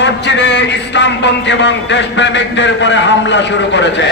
মসজিদে ইসলামপন্থী এবং দেশপ্রেমিকদের উপরে হামলা শুরু করেছে।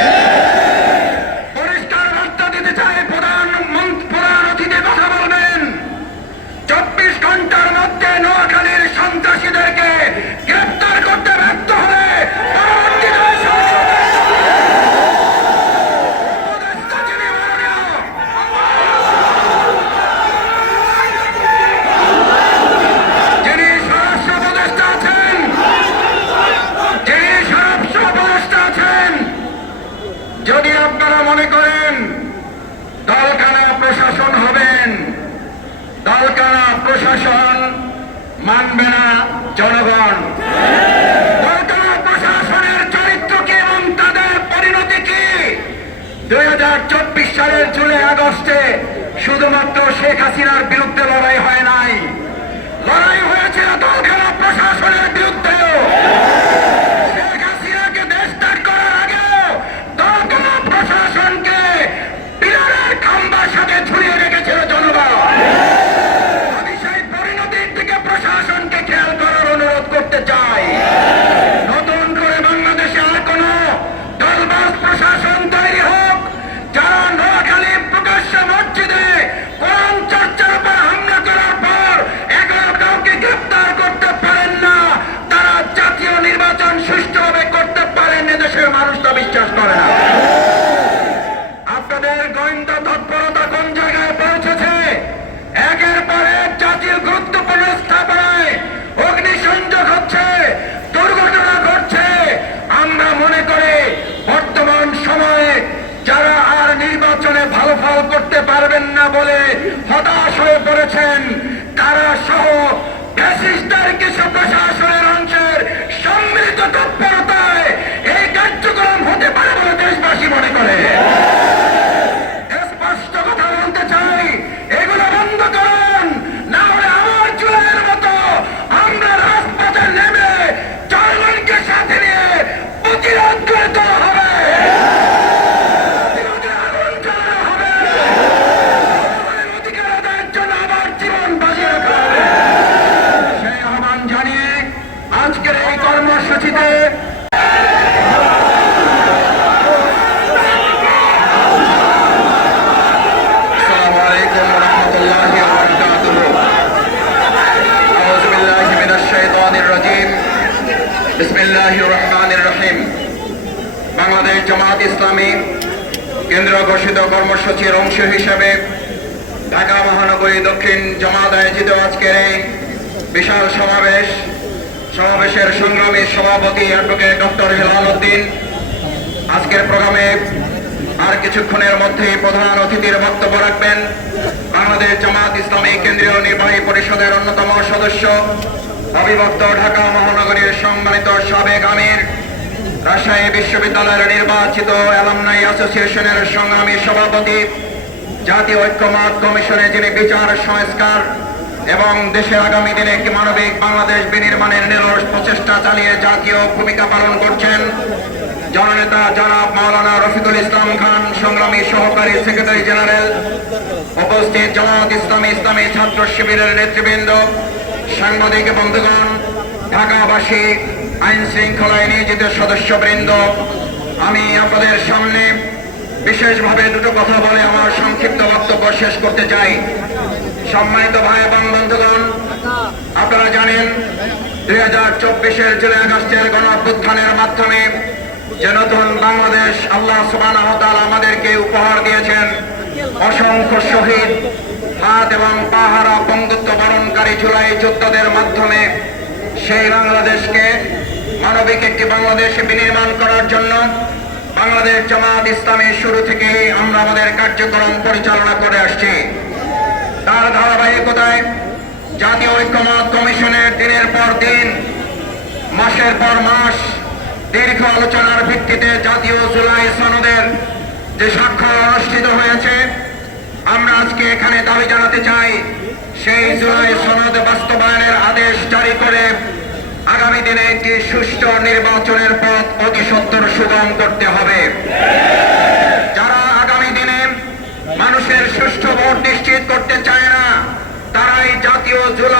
মানবে না জনগণ। প্রশাসনের চরিত্র কি এবং তাদের পরিণতি কি? দুই হাজার চব্বিশ সালের জুলাই আগস্টে শুধুমাত্র শেখ হাসিনার বিরুদ্ধে লড়াই হয় নাই বলে জামাত ইসলামী কেন্দ্র ঘোষিত কর্মসূচির অংশ হিসেবে ঢাকা মহানগরী দক্ষিণ জামাত আয়োজিত আজকের এই বিশাল সমাবেশ। সমাবেশের সংগ্রামী সভাপতি অ্যাডভোকেট ডক্টর হেলাল উদ্দিন। আজকের প্রোগ্রামে আর কিছুক্ষণের মধ্যেই প্রধান অতিথির বক্তব্য রাখবেন। বাংলাদেশ জামাত ইসলামী কেন্দ্রীয় নির্বাহী পরিষদের অন্যতম সদস্য, অবিভক্ত ঢাকা মহানগরীর সম্মানিত সাবেক আমির রাজশাহী বিশ্ববিদ্যালয়ের নির্বাচিত অ্যালামনাই অ্যাসোসিয়েশনের সংগ্রামী সভাপতি, জাতীয় ঐক্যমত কমিশনে যিনি বিচার, সংস্কার এবং দেশের আগামী দিনে একটি মানবিক বাংলাদেশ বিনির্মাণের নিরস প্রচেষ্টা চালিয়ে জাতীয় ভূমিকা পালন করছেন জননেতা জনাব মাওলানা রফিকুল ইসলাম খান, সংগ্রামী সহকারী সেক্রেটারি জেনারেল, উপস্থিত জামাত ইসলামী ইসলামী ছাত্র শিবিরের নেতৃবৃন্দ, সাংবাদিক বন্ধুগণ, ঢাকাবাসী আইন শৃঙ্খলায় নিয়োজিত সদস্যবৃন্দ, আমি আপনাদের সামনে বিশেষভাবে দুটো কথা বলে আমার সংক্ষিপ্ত বক্তব্য শেষ করতে চাই। সম্মানিত ভাই এবং বন্ধুগণ, আপনারা জানেন, দুই হাজার চব্বিশের জুলাই আগস্টের গণ অভ্যুত্থানের মাধ্যমে যে নতুন বাংলাদেশ আল্লাহ সুবাহ আমাদেরকে উপহার দিয়েছেন। অসংখ্য শহীদ, হাত এবং পাহারা বঙ্গুত্ব বরণকারী জুলাই যোদ্ধাদের মাধ্যমে সেই বাংলাদেশকে মানবিক একটি বাংলাদেশ বিনির্মাণ করার জন্য বাংলাদেশ জামাত ইসলামের শুরু থেকেই আমরা আমাদের কার্যক্রম পরিচালনা করে আসছি। তার ধারাবাহিকতায় জাতীয় ঐক্যমত কমিশনের দিনের পর দিন, মাসের পর মাস দীর্ঘ আলোচনার ভিত্তিতে জাতীয় জুলাই সনদের যে স্বাক্ষর অনুষ্ঠিত হয়েছে, আমরা আজকে এখানে দাবি জানাতে চাই, সেই জুলাই সনদ বাস্তবায়নের আদেশ জারি করে আগামী দিনে একটি সুষ্ঠু নির্বাচনের পথ অতি সত্তর সুগম করতে হবে। যারা আগামী দিনে মানুষের সুষ্ঠু ভোট নিশ্চিত করতে চায় না, তারাই জাতীয় জুলাই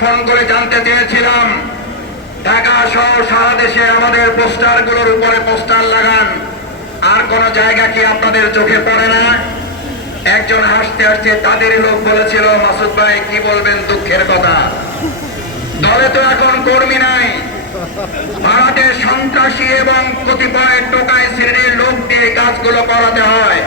ফোন করে জানতে চেয়েছিলাম। ঢাকা সহ সারা দেশে আমাদের পোস্টারগুলোর উপরে পোস্টার লাগান। আর কোন জায়গা কি আপনাদের চোখে পড়ে না? একজন হাসতে হাসতে তাদের লোক বলেছিল, মাসুদ ভাই, কি বলবেন দুঃখের কথা? দলে তো এখন কর্মী নাই। ভারতে সন্ত্রাসী এবং কতিপয় টোকায় শ্রেণির লোক দিয়ে কাজগুলো করাতে হয়।